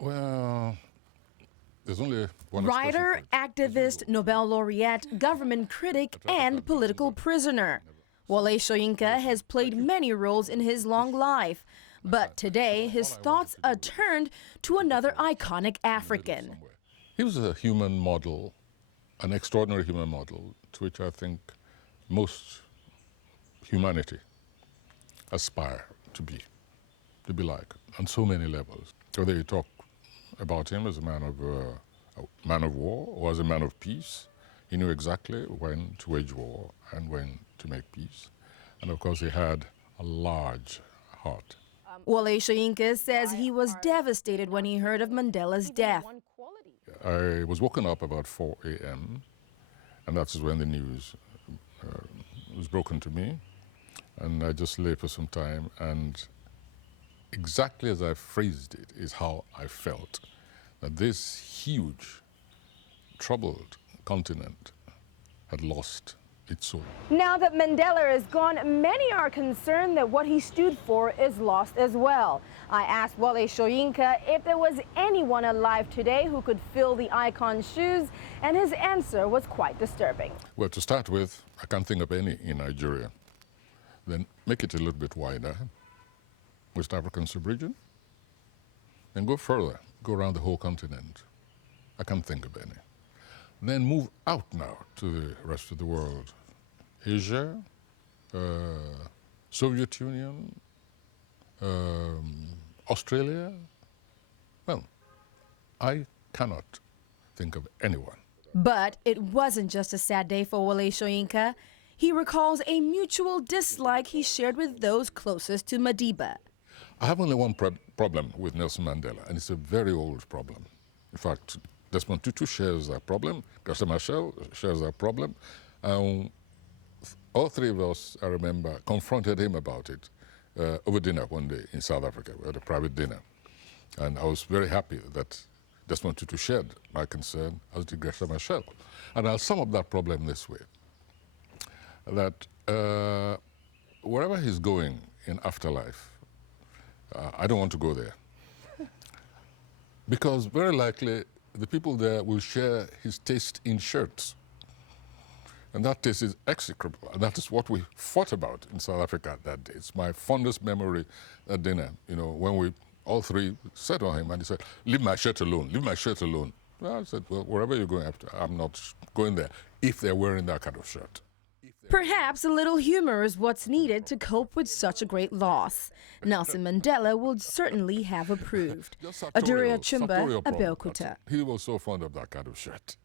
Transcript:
Well, there's only one Writer, expression for it. activist, Nobel laureate, government critic, and political prisoner. Wole Soyinka has played many roles in his long life, but today his thoughts are turned to another iconic African. He was a human model, an extraordinary human model, to which I think most humanity aspire to be like, on so many levels. Whether you talk about him as a man of war or as a man of peace, he knew exactly when to wage war and when to make peace. And of course, he had a large heart. Wole Soyinka says he was devastated when he heard of Mandela's death. I was woken up about 4 a.m., and that's when the news was broken to me. And I just lay for some time, and exactly as I phrased it is how I felt, that this huge, troubled continent had lost its soul. Now that Mandela is gone, many are concerned that what he stood for is lost as well. I asked Wole Soyinka if there was anyone alive today who could fill the icon's shoes, and his answer was quite disturbing. Well, to start with, I can't think of any in Nigeria. Then make it a little bit wider. West African sub-region, then go further, go around the whole continent. I can't think of any. Then move out now to the rest of the world. Asia, Soviet Union, Australia. Well, I cannot think of anyone. But it wasn't just a sad day for Wole Soyinka. He recalls a mutual dislike he shared with those closest to Madiba. I have only one problem with Nelson Mandela, and it's a very old problem. In fact, Desmond Tutu shares that problem, Graça Machel shares that problem. All three of us, I remember, confronted him about it over dinner one day in South Africa. We had a private dinner. And I was very happy that Desmond Tutu shared my concern, as did Graça Machel. And I'll sum up that problem this way, that wherever he's going in afterlife, I don't want to go there. Because very likely the people there will share his taste in shirts. And that taste is execrable. And that is what we fought about in South Africa that day. It's my fondest memory at dinner, you know, when we all three sat on him and he said, "Leave my shirt alone, leave my shirt alone." Well, I said, well, wherever you're going after, I'm not going there if they're wearing that kind of shirt. Perhaps a little humor is what's needed to cope with such a great loss. Nelson Mandela would certainly have approved. Adaure, achumba, Sartorial problem. Abeokuta. He was so fond of that kind of shirt.